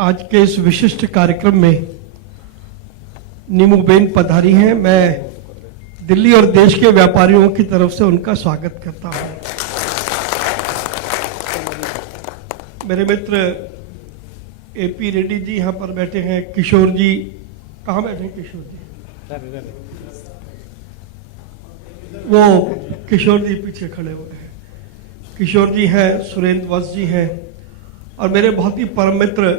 आज के इस विशिष्ट कार्यक्रम में नीमूबेन पधारी हैं। मैं दिल्ली और देश के व्यापारियों की तरफ से उनका स्वागत करता हूं। मेरे मित्र एपी रेड्डी जी यहाँ पर बैठे हैं। किशोर जी कहाँ बैठे हैं? किशोर जी वो किशोर जी पीछे खड़े हुए हैं। किशोर जी हैं, सुरेंद्र वत्स जी हैं और मेरे बहुत ही परम मित्र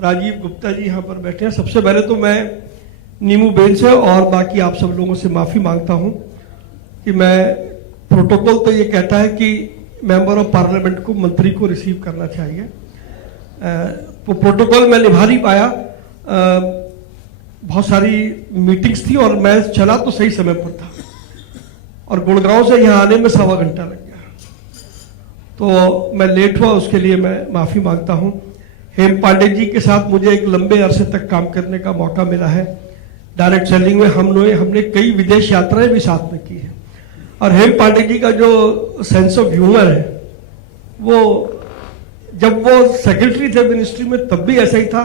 राजीव गुप्ता जी यहाँ पर बैठे हैं। सबसे पहले तो मैं नीमूबेन से और बाकी आप सब लोगों से माफी मांगता हूँ कि मैं प्रोटोकॉल तो ये कहता है कि मेंबर ऑफ पार्लियामेंट को मंत्री को रिसीव करना चाहिए, तो प्रोटोकॉल मैं निभा नहीं पाया। बहुत सारी मीटिंग्स थी और मैं चला तो सही समय पर था और गुड़गांव से यहाँ आने में 1.25 घंटा लग गया, तो मैं लेट हुआ, उसके लिए मैं माफी मांगता हूँ। हेम पांडे जी के साथ मुझे एक लंबे अरसे तक काम करने का मौका मिला है। डायरेक्ट सेलिंग में हमने कई विदेश यात्राएं भी साथ में की है और हेम पांडे जी का जो सेंस ऑफ ह्यूमर है वो जब वो सेक्रेटरी थे मिनिस्ट्री में तब भी ऐसा ही था,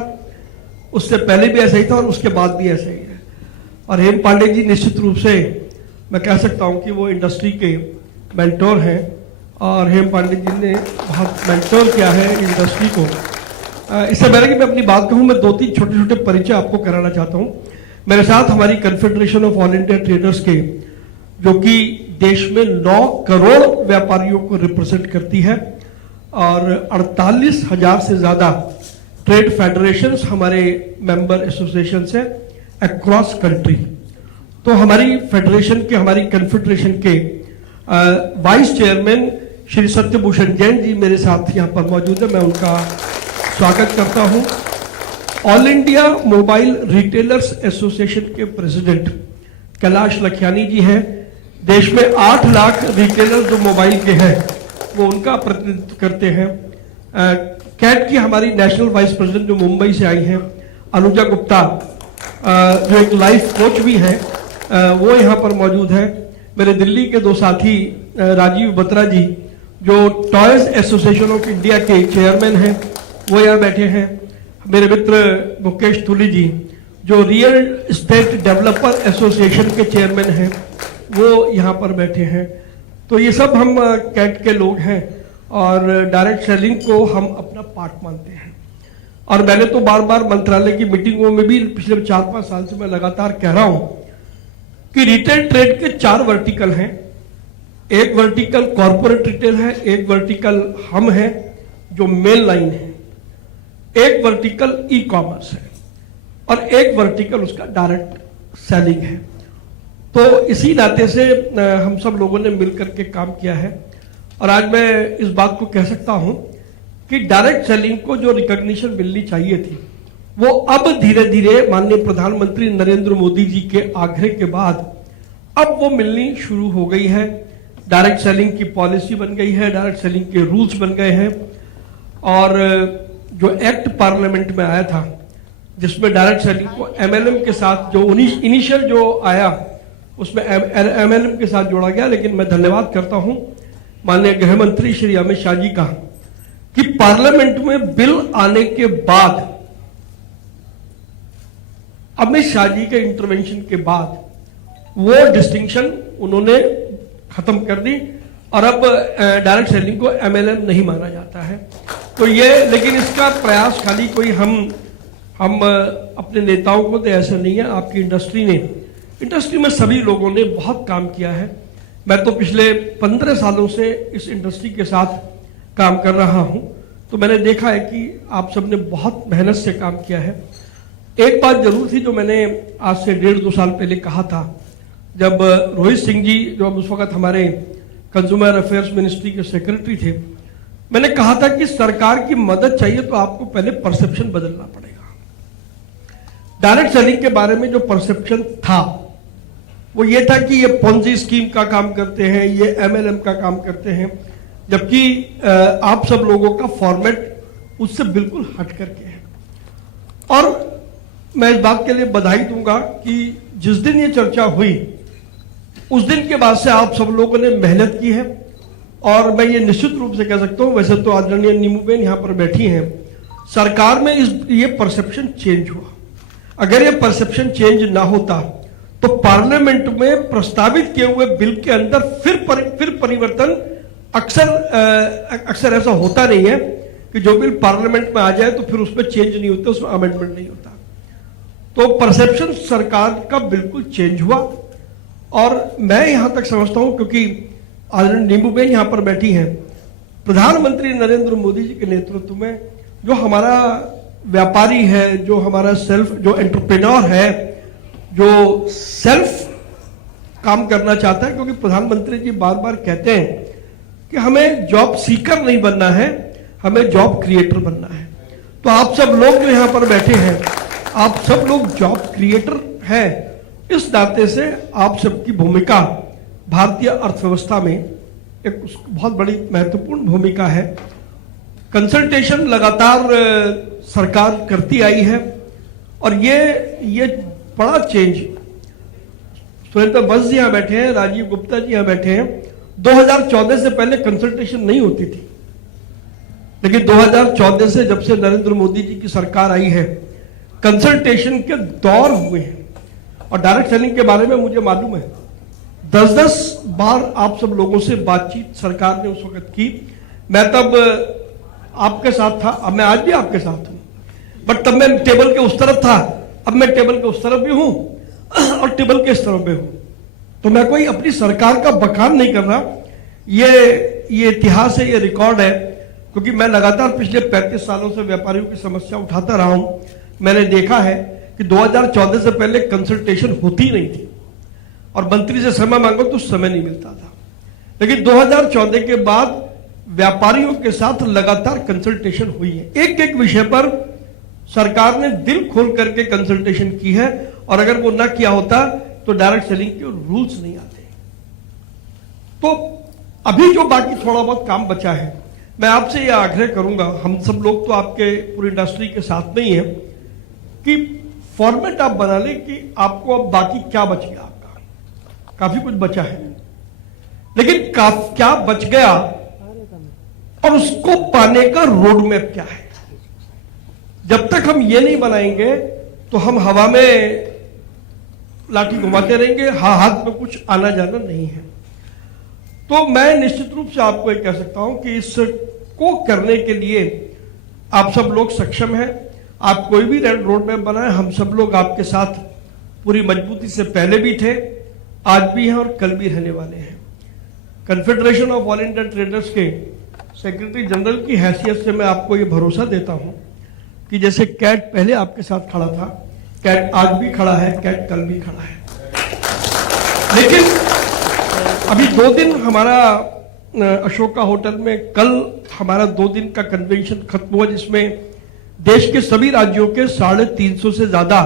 उससे पहले भी ऐसा ही था और उसके बाद भी ऐसा ही है। और हेम पांडे जी निश्चित रूप से मैं कह सकता हूं कि वो इंडस्ट्री के मेंटोर हैं और हेम पांडे जी ने बहुत मेंटोर किया है इंडस्ट्री को। इससे पहले कि मैं अपनी बात कहूं, मैं 2-3 छोटे छोटे परिचय आपको कराना चाहता हूं। मेरे साथ हमारी confederation of all India traders के, जो कि देश में 9 करोड़ व्यापारियों को रिप्रेजेंट करती है और 48,000 से ज्यादा ट्रेड फेडरेशंस हमारे मेंबर एसोसिएशन है अक्रॉस कंट्री। तो हमारी फेडरेशन के, हमारी कन्फेडरेशन के वाइस चेयरमैन श्री सत्यभूषण जैन जी मेरे साथ यहाँ पर मौजूद है, मैं उनका स्वागत करता हूँ। All India mobile retailers association के प्रेसिडेंट कैलाश लखियानी जी हैं। देश में 8 लाख रिटेलर जो मोबाइल के हैं वो उनका प्रतिनिधित्व करते हैं। कैट की हमारी नेशनल वाइस प्रेसिडेंट जो मुंबई से आई हैं अनुजा गुप्ता, जो एक लाइफ कोच भी है, वो यहाँ पर मौजूद है। मेरे दिल्ली के 2 साथी राजीव बत्रा जी जो टॉयज एसोसिएशन ऑफ इंडिया के चेयरमैन हैं वो यहाँ बैठे हैं। मेरे मित्र मुकेश तुली जी जो रियल एस्टेट डेवलपर एसोसिएशन के चेयरमैन हैं वो यहाँ पर बैठे हैं। तो ये सब हम कैट के लोग हैं और डायरेक्ट सेलिंग को हम अपना पार्ट मानते हैं। और मैंने तो बार बार मंत्रालय की मीटिंगों में भी पिछले 4-5 साल से मैं लगातार कह रहा हूं कि रिटेल ट्रेड के 4 वर्टिकल हैं। एक वर्टिकल कॉर्पोरेट रिटेल है, एक वर्टिकल हम है जो मेन लाइन है, एक वर्टिकल ई कॉमर्स है और एक वर्टिकल उसका डायरेक्ट सेलिंग है। तो इसी नाते से हम सब लोगों ने मिलकर के काम किया है और आज मैं इस बात को कह सकता हूं कि डायरेक्ट सेलिंग को जो रिकॉग्निशन मिलनी चाहिए थी वो अब धीरे धीरे माननीय प्रधानमंत्री नरेंद्र मोदी जी के आग्रह के बाद अब वो मिलनी शुरू हो गई है। डायरेक्ट सेलिंग की पॉलिसी बन गई है, डायरेक्ट सेलिंग के रूल्स बन गए हैं और जो एक्ट पार्लियामेंट में आया था जिसमें डायरेक्ट सेलिंग को एमएलएम के साथ जो इनिशियल जो आया उसमें एमएलएम के साथ जोड़ा गया। लेकिन मैं धन्यवाद करता हूं माननीय गृह मंत्री श्री अमित शाह जी का कि पार्लियामेंट में बिल आने के बाद, अमित शाह जी के इंटरवेंशन के बाद वो डिस्टिंक्शन उन्होंने खत्म कर दी और अब डायरेक्ट सेलिंग को एमएलएम नहीं माना जाता है। तो ये, लेकिन इसका प्रयास खाली कोई हम अपने नेताओं को तो ऐसा नहीं है, आपकी इंडस्ट्री में सभी लोगों ने बहुत काम किया है। मैं तो पिछले 15 सालों से इस इंडस्ट्री के साथ काम कर रहा हूं, तो मैंने देखा है कि आप सबने बहुत मेहनत से काम किया है। एक बात जरूर थी जो मैंने आज से 1.5-2 साल पहले कहा था, जब रोहित सिंह जी जो उस वक्त हमारे कंज्यूमर अफेयर्स मिनिस्ट्री के सेक्रेटरी थे, मैंने कहा था कि सरकार की मदद चाहिए तो आपको पहले परसेप्शन बदलना पड़ेगा। डायरेक्ट सेलिंग के बारे में जो परसेप्शन था वो ये था कि ये पोंजी स्कीम का काम करते हैं, ये एमएलएम का काम करते हैं, जबकि आप सब लोगों का फॉर्मेट उससे बिल्कुल हट करके है। और मैं इस बात के लिए बधाई दूंगा कि जिस दिन ये चर्चा हुई उस दिन के बाद से आप सब लोगों ने मेहनत की है और मैं ये निश्चित रूप से कह सकता हूं, वैसे तो आदरणीय नीमूबेन यहाँ पर बैठी हैं सरकार में ये परसेप्शन चेंज हुआ। अगर ये परसेप्शन चेंज ना होता तो पार्लियामेंट में प्रस्तावित किए हुए बिल के अंदर फिर परिवर्तन अक्सर ऐसा होता नहीं है कि जो बिल पार्लियामेंट में आ जाए तो फिर उसमें चेंज नहीं होता, उसमें अमेंडमेंट नहीं होता। तो परसेप्शन सरकार का बिल्कुल चेंज हुआ। और मैं यहां तक समझता हूं, क्योंकि आदरणीय नींबूबेन यहां पर बैठी हैं, प्रधानमंत्री नरेंद्र मोदी जी के नेतृत्व में जो हमारा व्यापारी है, जो हमारा जो एंटरप्रेन्योर है, जो सेल्फ काम करना चाहता है, क्योंकि प्रधानमंत्री जी बार बार कहते हैं कि हमें जॉब सीकर नहीं बनना है, हमें जॉब क्रिएटर बनना है। तो आप सब लोग जो यहां पर बैठे हैं, आप सब लोग जॉब क्रिएटर हैं। इस नाते से आप सबकी भूमिका भारतीय अर्थव्यवस्था में एक बहुत बड़ी महत्वपूर्ण भूमिका है। कंसल्टेशन लगातार सरकार करती आई है और ये बड़ा चेंज, सुरेंद्र बस जी यहां बैठे हैं, राजीव गुप्ता जी यहां बैठे हैं, 2014 से पहले कंसल्टेशन नहीं होती थी, लेकिन 2014 से जब से नरेंद्र मोदी जी की सरकार आई है, कंसल्टेशन के दौर हुए हैं। और डायरेक्ट सेलिंग के बारे में मुझे मालूम है 10-10 बार आप सब लोगों से बातचीत सरकार ने उस वक्त की। मैं तब आपके साथ था, अब मैं आज भी आपके साथ हूं, बट तब मैं टेबल के उस तरफ था, अब मैं टेबल के उस तरफ भी हूं और टेबल के इस तरफ भी हूं। तो मैं कोई अपनी सरकार का बखान नहीं कर रहा, ये इतिहास है, ये रिकॉर्ड है, क्योंकि मैं लगातार पिछले 35 सालों से व्यापारियों की समस्या उठाता रहा हूं। मैंने देखा है कि 2014 से पहले कंसल्टेशन होती नहीं थी और मंत्री से समय मांगो तो समय नहीं मिलता था, लेकिन 2014 के बाद व्यापारियों के साथ लगातार कंसल्टेशन हुई है। एक एक विषय पर सरकार ने दिल खोल करके कंसल्टेशन की है, और अगर वो ना किया होता तो डायरेक्ट सेलिंग के रूल्स नहीं आते। तो अभी जो बाकी थोड़ा बहुत काम बचा है, मैं आपसे यह आग्रह करूंगा, हम सब लोग तो आपके पूरी इंडस्ट्री के साथ में ही है, कि फॉर्मेट आप बना लें कि आपको अब बाकी क्या बच गया। आपका काफी कुछ बचा है, लेकिन क्या बच गया और उसको पाने का रोड मैप क्या है। जब तक हम ये नहीं बनाएंगे तो हम हवा में लाठी घुमाते रहेंगे, हाथ में कुछ आना जाना नहीं है। तो मैं निश्चित रूप से आपको ये कह सकता हूं कि इसको करने के लिए आप सब लोग सक्षम हैं। आप कोई भी रोड मैप बनाए, हम सब लोग आपके साथ पूरी मजबूती से पहले भी थे, आज भी हैं और कल भी रहने वाले हैं। Confederation of all India traders के सेक्रेटरी जनरल की हैसियत से मैं आपको ये भरोसा देता हूं कि जैसे कैट पहले आपके साथ खड़ा था, कैट आज भी खड़ा है, कैट कल भी खड़ा है। लेकिन अभी 2 दिन हमारा अशोका होटल में, कल हमारा 2 दिन का कन्वेंशन खत्म हुआ, जिसमें देश के सभी राज्यों के 350 से ज्यादा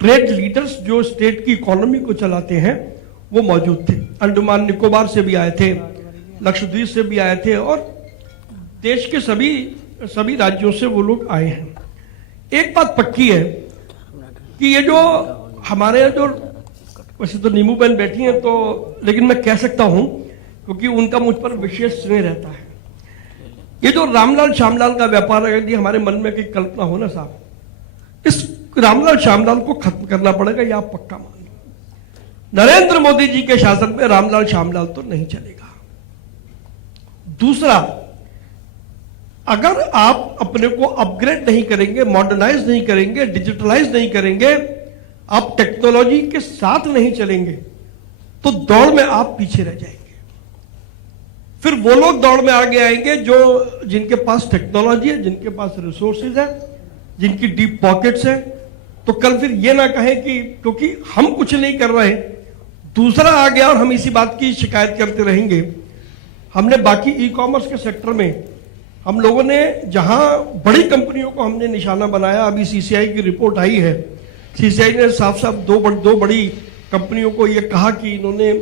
ट्रेड लीडर्स जो स्टेट की इकोनॉमी को चलाते हैं वो मौजूद थे। अंडमान निकोबार से भी आए थे, लक्षद्वीप से भी आए थे, और देश के सभी राज्यों से वो लोग आए हैं। एक बात पक्की है कि ये जो हमारे जो, वैसे तो नींबूबेन बैठी हैं तो, लेकिन मैं कह सकता हूं क्योंकि उनका मुझ पर विशेष स्नेह रहता है, ये जो रामलाल श्यामलाल का व्यापार है, यदि हमारे मन में कोई कल्पना हो ना साहब, इस रामलाल श्यामलाल को खत्म करना पड़ेगा, ये आप पक्का मान लो। नरेंद्र मोदी जी के शासन में रामलाल श्यामलाल तो नहीं चलेगा। दूसरा, अगर आप अपने को अपग्रेड नहीं करेंगे, मॉडर्नाइज नहीं करेंगे, डिजिटलाइज नहीं करेंगे, आप टेक्नोलॉजी के साथ नहीं चलेंगे, तो दौड़ में आप पीछे रह जाएंगे। फिर वो लोग दौड़ में आगे आएंगे जो जिनके पास टेक्नोलॉजी है, जिनके पास रिसोर्सेज है, जिनकी डीप पॉकेट्स है। तो कल फिर ये ना कहें कि क्योंकि हम कुछ नहीं कर रहे, दूसरा आ गया और हम इसी बात की शिकायत करते रहेंगे। हमने बाकी ई कॉमर्स के सेक्टर में हम लोगों ने जहां बड़ी कंपनियों को हमने निशाना बनाया, अभी सीसीआई की रिपोर्ट आई है, सीसीआई ने साफ साफ दो बड़ी कंपनियों को यह कहा कि इन्होंने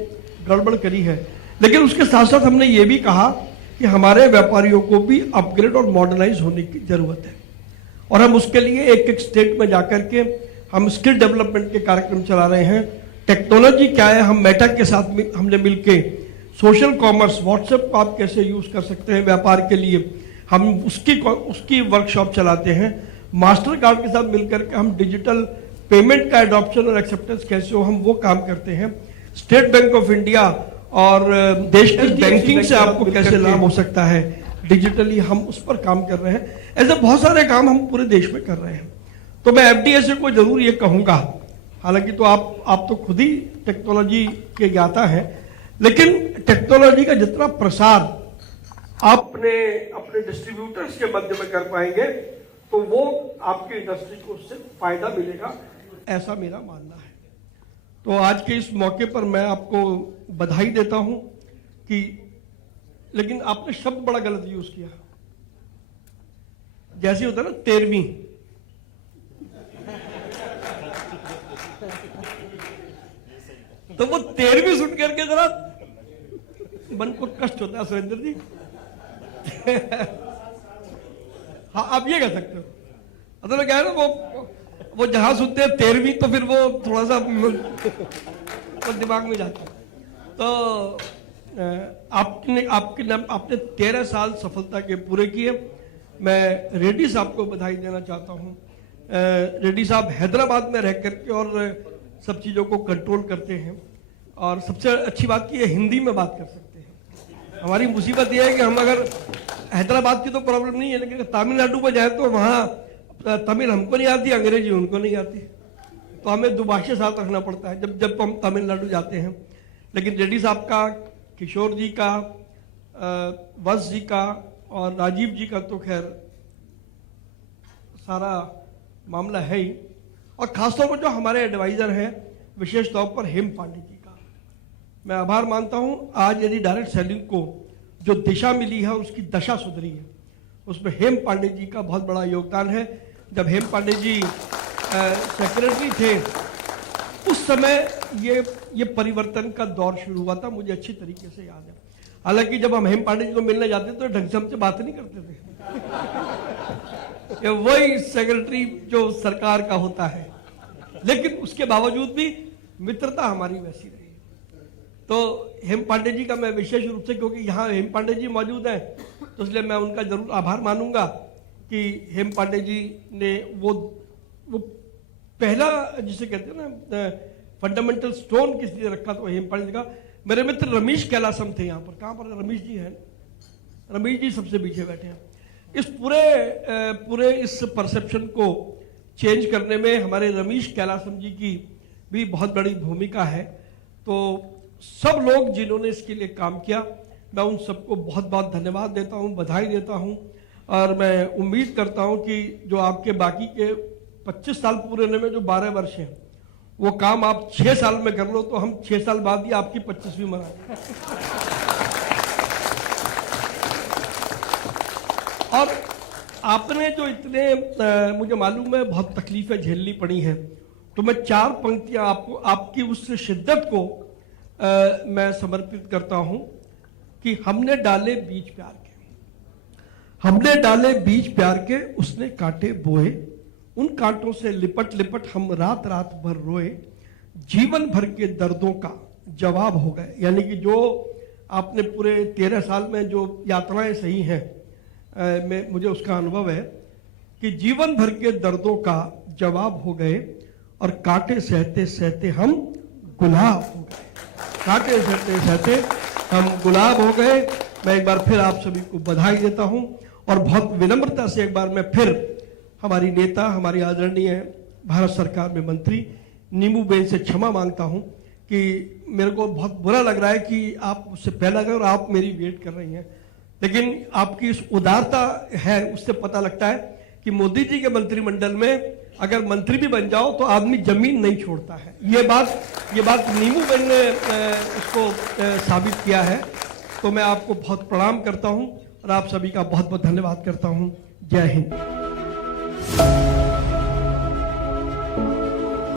गड़बड़ करी है। लेकिन उसके साथ साथ हमने ये भी कहा कि हमारे व्यापारियों को भी अपग्रेड और मॉडर्नाइज होने की जरूरत है, और हम उसके लिए एक एक स्टेट में जाकर के हम स्किल डेवलपमेंट के कार्यक्रम चला रहे हैं। टेक्नोलॉजी क्या है, हम मेटा के साथ हमने मिलके सोशल कॉमर्स, व्हाट्सएप को आप कैसे यूज कर सकते हैं व्यापार के लिए, हम उसकी वर्कशॉप चलाते हैं। मास्टर कार्ड के साथ मिलकर के हम डिजिटल पेमेंट का एडॉप्शन और एक्सेप्टेंस कैसे हो, हम वो काम करते हैं। स्टेट बैंक ऑफ इंडिया और देश की बैंकिंग से आपको कैसे लाभ हो सकता है डिजिटली, हम उस पर काम कर रहे हैं। ऐसे बहुत सारे काम हम पूरे देश में कर रहे हैं। तो मैं एफडीएसए को जरूर ये कहूंगा, हालांकि तो आप तो खुद ही टेक्नोलॉजी के ज्ञाता हैं, लेकिन टेक्नोलॉजी का जितना प्रसार आप अपने डिस्ट्रीब्यूटर्स के मध्य में कर पाएंगे तो वो आपकी इंडस्ट्री को उससे फायदा मिलेगा, ऐसा मेरा मानना है। तो आज के इस मौके पर मैं आपको बधाई देता हूं कि, लेकिन आपने शब्द बड़ा गलत यूज किया। जैसे होता है ना 13वीं, तो वो 13वीं सुन करके जरा मन को कष्ट होता है सुरेंद्र जी। हाँ, आप ये कह सकते हो। मतलब क्या है ना, वो जहां सुनते हैं 13वीं तो फिर वो थोड़ा सा तो दिमाग में जाता है। तो आपने 13 साल सफलता के पूरे किए। मैं रेड्डी साहब को बधाई देना चाहता हूं। रेड्डी साहब हैदराबाद में रह करके और सब चीजों को कंट्रोल करते हैं, और सबसे अच्छी बात की हिंदी में बात कर सकते हैं। हमारी मुसीबत यह है कि हम अगर हैदराबाद की तो प्रॉब्लम नहीं है, लेकिन तमिलनाडु में जाए तो वहां तमिल हमको नहीं आती, अंग्रेजी उनको नहीं आती, तो हमें दुभाषा साथ रखना पड़ता है जब हम तमिलनाडु जाते हैं। लेकिन रेड्डी साहब का, किशोर जी का, वंश जी का और राजीव जी का तो खैर सारा मामला है ही, और खासतौर पर जो हमारे एडवाइजर हैं, विशेष तौर पर हेम पांडे जी का मैं आभार मानता हूं। आज यदि डायरेक्ट सेलिंग को जो दिशा मिली है, उसकी दशा सुधरी है, उसमें हेम पांडे जी का बहुत बड़ा योगदान है। जब हेम पांडे जी सेक्रेटरी थे, उस समय ये परिवर्तन का दौर शुरू हुआ था, मुझे अच्छी तरीके से याद है। हालांकि जब हम हेम पांडे जी को मिलने जाते तो ढंग से हमसे बात नहीं करते थे। वही सेक्रेटरी जो सरकार का होता है, लेकिन उसके बावजूद भी मित्रता हमारी वैसी रही। तो हेम पांडे जी का मैं विशेष रूप से, क्योंकि यहाँ हेम पांडे जी मौजूद हैं, तो इसलिए मैं उनका जरूर आभार मानूंगा कि हेम पांडे जी ने वो पहला, जिसे कहते हैं ना, फंडामेंटल स्टोन किस लिए रखा, तो हेम पांडे जी का। मेरे मित्र रमेश कैलासम थे यहाँ पर। कहाँ पर रमेश जी हैं? रमेश जी सबसे पीछे बैठे हैं। इस पूरे इस परसेप्शन को चेंज करने में हमारे रमेश कैलासम जी की भी बहुत बड़ी भूमिका है। तो सब लोग जिन्होंने इसके लिए काम किया, मैं उन सबको बहुत बहुत धन्यवाद देता हूं, बधाई देता हूं, और मैं उम्मीद करता हूं कि जो आपके बाकी के 25 साल पूरे होने में जो 12 वर्ष हैं, वो काम आप 6 साल में कर लो, तो हम 6 साल बाद ही आपकी 25वीं मनाएंगे। और आपने जो इतने, मुझे मालूम है बहुत तकलीफें झेलनी पड़ी हैं, तो मैं 4 पंक्तियां आपको, आपकी उस शिद्दत को मैं समर्पित करता हूं कि हमने डाले बीज प्यार के, हमने डाले बीज प्यार के, उसने कांटे बोए, उन कांटों से लिपट लिपट हम रात रात भर रोए, जीवन भर के दर्दों का जवाब हो गए। यानी कि जो आपने पूरे 13 साल में जो यात्राएं सही हैं, मुझे उसका अनुभव है कि जीवन भर के दर्दों का जवाब हो गए, और कांटे सहते सहते हम गुलाब हो गए, कांटे सहते सहते हम गुलाब हो गए। मैं एक बार फिर आप सभी को बधाई देता हूं, और बहुत विनम्रता से एक बार मैं फिर हमारी नेता, हमारी आदरणीय भारत सरकार में मंत्री नीमू बेन से क्षमा मांगता हूं कि मेरे को बहुत बुरा लग रहा है कि आप मुझसे पहले गए और आप मेरी वेट कर रही हैं, लेकिन आपकी इस उदारता है, उससे पता लगता है कि मोदी जी के मंत्रिमंडल में अगर मंत्री भी बन जाओ तो आदमी जमीन नहीं छोड़ता है। ये बात नीमू बेन ने इसको साबित किया है। तो मैं आपको बहुत प्रणाम करता हूं और आप सभी का बहुत बहुत धन्यवाद करता हूं। जय हिंद।